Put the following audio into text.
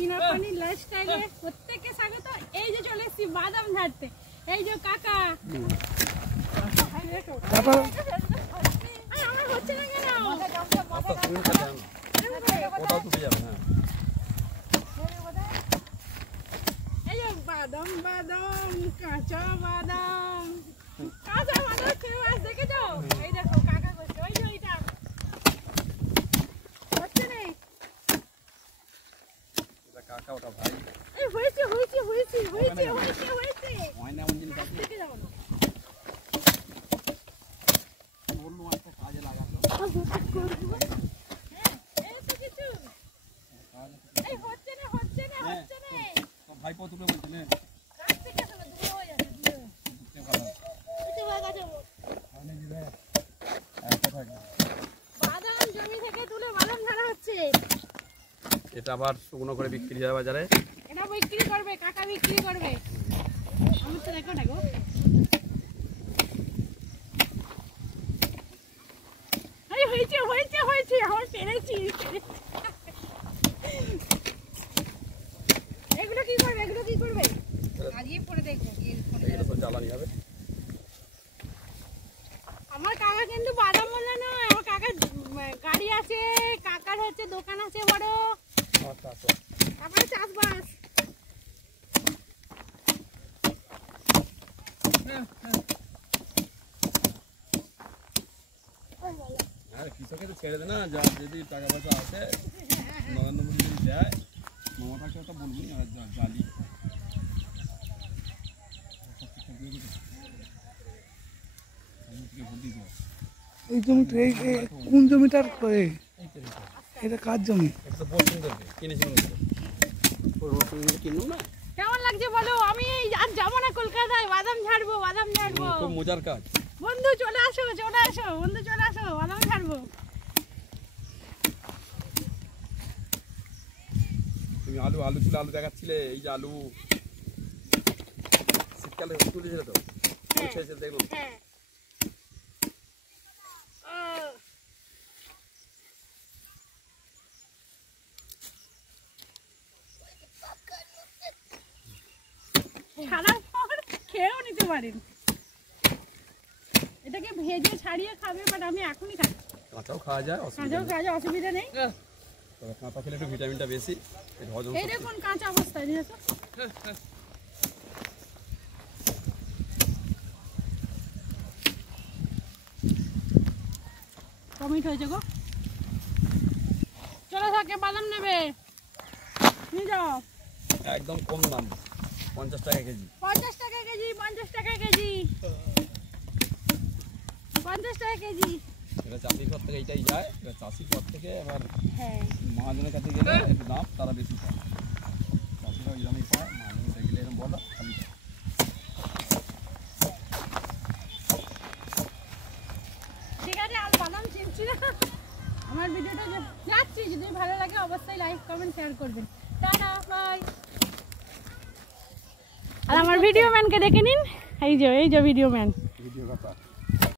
বিনা পানির লাইফস্টাইলে প্রত্যেককে স্বাগত। এই যে চলে এসেছি বাদাম ঝাড়তে, এই যে কাকা। আমার হচ্ছে না কেন? এই যে বাদাম বাদাম কাঁচা বাদাম, কাঁচা বাদাম কেউ আজ দেখেছো? এই দেখো কাকা করছে, ওই যে ওইটা হচ্ছে না। কাকা ওটা ভাই এই হয়েছে হয়েছে হয়েছে হয়েছে হয়েছে হয়েছে হয় না এমন জিনিস আছে থেকে যাবো না। বললুম একটা কাজে লাগাতো হ্যাঁ এই তো কিছু এই হচ্ছে না হচ্ছে না হচ্ছে না। তো ভাইপো দুটো বলছিলেন কাছ থেকে আসো না, দূরে হয়ে যাচ্ছে দূরে। বুঝতে পারলাম কিছু ভাগা যাবো। মানে দিলে একটা থাকবে বাদাম জমি থেকে তুলে বাদাম ঝাড়া হচ্ছে। এটা আবার শুকনো করে বিক্রি হয় বাজারে। এটা বিক্রি করবে, কাকা বিক্রি করবে। আমি তো দেখো না গো। এই হয়েছে হয়েছে হয়েছে, আমার পেরেছি। এগুলো কি করবে, এগুলো কি করবে? আজকে পরে দেখবো এগুলো তো জ্বালানি হবে। আমার কাকা কিন্তু বাদাম বললে না, আমার কাকার গাড়ি আছে, কাকার হচ্ছে দোকান আছে বড়, আচ্ছা আচ্ছা তারপরে চাষবাস। আর কৃষকের তো ছেড়ে দে না, যা যদি টাকা পয়সা আছে নরেন্দ্র মোদী যদি দেয়, মমতাকে তো বলবি আর জালি এই জমিটা কোন জমিটার করে? এটা কার জমি? এটা তো বহুত সুন্দর কিনেছি কিনলাম না। কেমন লাগছে বলো? আমি আর যাবো না কলকাতায়, বাদাম ঝাড়বো বাদাম ঝাড়বো। খুব মজার কাজ। বন্ধু চলে আসো চলে আসো, বন্ধু চলে আসো, বাদাম ঝাড়বো। তুমি আলু আলু ছিল, আলু দেখাচ্ছিলে, এই যে আলু শীতকালে তুলেছিল তো, ছেড়েছিল দেখুন। হ্যাঁ ছাড়ার পর খেয়েও নিতে পারেন। এটাকে ভেজে ছাড়িয়ে খাবে, বাট আমি এখনই খাই। কাঁচাও খাওয়া যায়, কাঁচাও খাওয়া যায়, অসুবিধা নেই। তবে কাঁচা খেলে একটু ভিটামিনটা বেশি, এটা হজম এই দেখুন কাঁচা অবস্থায় দিয়েছো। কমিট হয়েছে গো। চলো থাকে বাদাম নেবে, নিয়ে যাও। একদম কম দাম, 50 টাকা কেজি। 50 টাকা কেজি, 50 টাকা কেজি, 50 টাকা কেজি। এটা চাষির ঘর থেকে এইটাই যায়, এবার চাষির ঘর থেকে এবার হ্যাঁ মহাজনের কাছে গেলে একটু দাম তারা বেশি পায়, চাষিরা এরকমই পায়, মহাজনের গেলে এরকম বলো খালি। ঠিক আছে, আর বাদাম চিনছি না। আমার ভিডিওটা যাচ্ছি, যদি ভালো লাগে অবশ্যই লাইক কমেন্ট শেয়ার করবেন। Tata bye. আর আমার ভিডিও ম্যানকে দেখে নিন, এই যে ভিডিও ম্যান। ভিডিও কথা